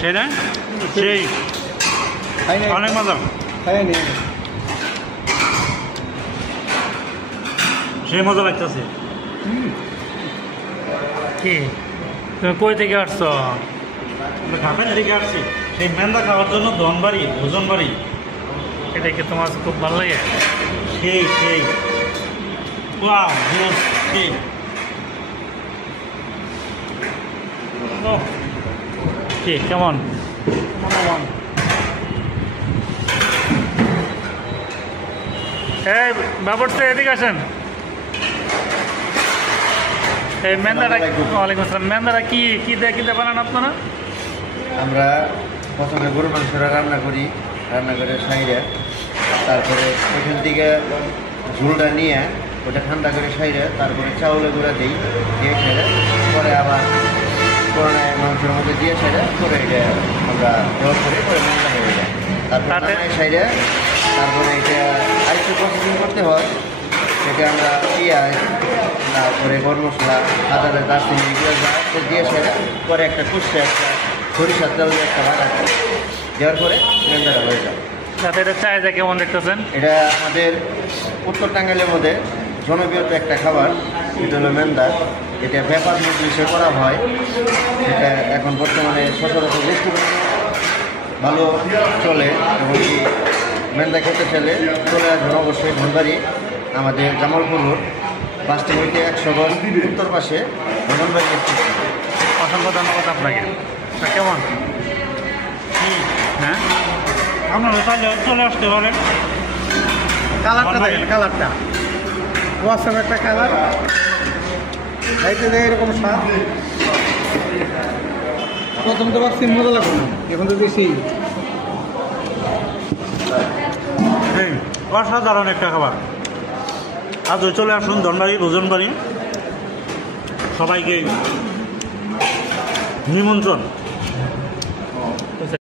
সেই না সেই অনেক মজা সেই মজা লাগতেছে। কি তুমি কই থেকে আসছো? ঢাকা থেকে আসছি সেই মেন্দা খাওয়ার জন্য ধনবাড়ি ওজন বাড়ি। এটা কি তোমার খুব ভালো লাগে? সেই সেই কি কেমন এই বাবরতে এদিকে আসেন। এই মেন্দারা ওয়ালাইকুম আসসালাম। মেন্দারা কি কি দিয়ে বানান আপনারা? আমরা প্রথমে গরু মাংসটা রান্না করি, রান্না করে সাইডে, তারপরে ওইখান থেকে ঝোলটা নিয়ে ওটা ঠান্ডা করে সাইডে, তারপরে চাউলের গুঁড়া দিই, দিয়ে সেরে পরে আবার করোনায় মাংসের মধ্যে দিয়ে সেরে পরে এটা আমরা জল করে পরে মেন্দা হয়ে যায়। তারপরে সাইডে তারপরে এটা আরেকটু প্রসেসিং করতে হয়। সেটা আমরা পেঁয়াজ, তারপরে গরম মশলা, আদা দারচিনি এগুলো দিয়ে সেরে পরে একটা কুচতে একটা সরিষার তেল দিয়ে একটা ভাজা দেওয়ার পরে মেন্দাটা হয়ে যায়। এটা চাহিদা কেমন দেখতেছেন? এটা আমাদের উত্তর টাঙ্গাইলের মধ্যে জনপ্রিয় একটা খাবার। এটা হলো মেন্দা। এটা ব্যাপার মজলিসে করা হয়। এটা এখন বর্তমানে সচরাচর ভালো চলে এবং কি মেন্দা খেতে চাইলে চলে আসবেন অবশ্যই ধনবাড়ি, আমাদের জামালপুর রোড, বাস স্ট্যান্ড হইতে 100 গজ উত্তর পাশে ধনবাড়ি। অসংখ্য ধন্যবাদ আপনাকে। কেমন হ্যাঁ আপনারা চলে আসতে পারেন। কালারটা দেখেন, কালারটা ওয়াসাম একটা কালার, খাইতে দেয় এরকম স্বাদ। প্রথম তো ভাবছি মজা লাগবে না, এখন তো বেশি অসাধারণ একটা খাবার। আজ চলে আসুন ধনবাড়ি ওজনবাড়ি, সবাইকে নিমন্ত্রণ।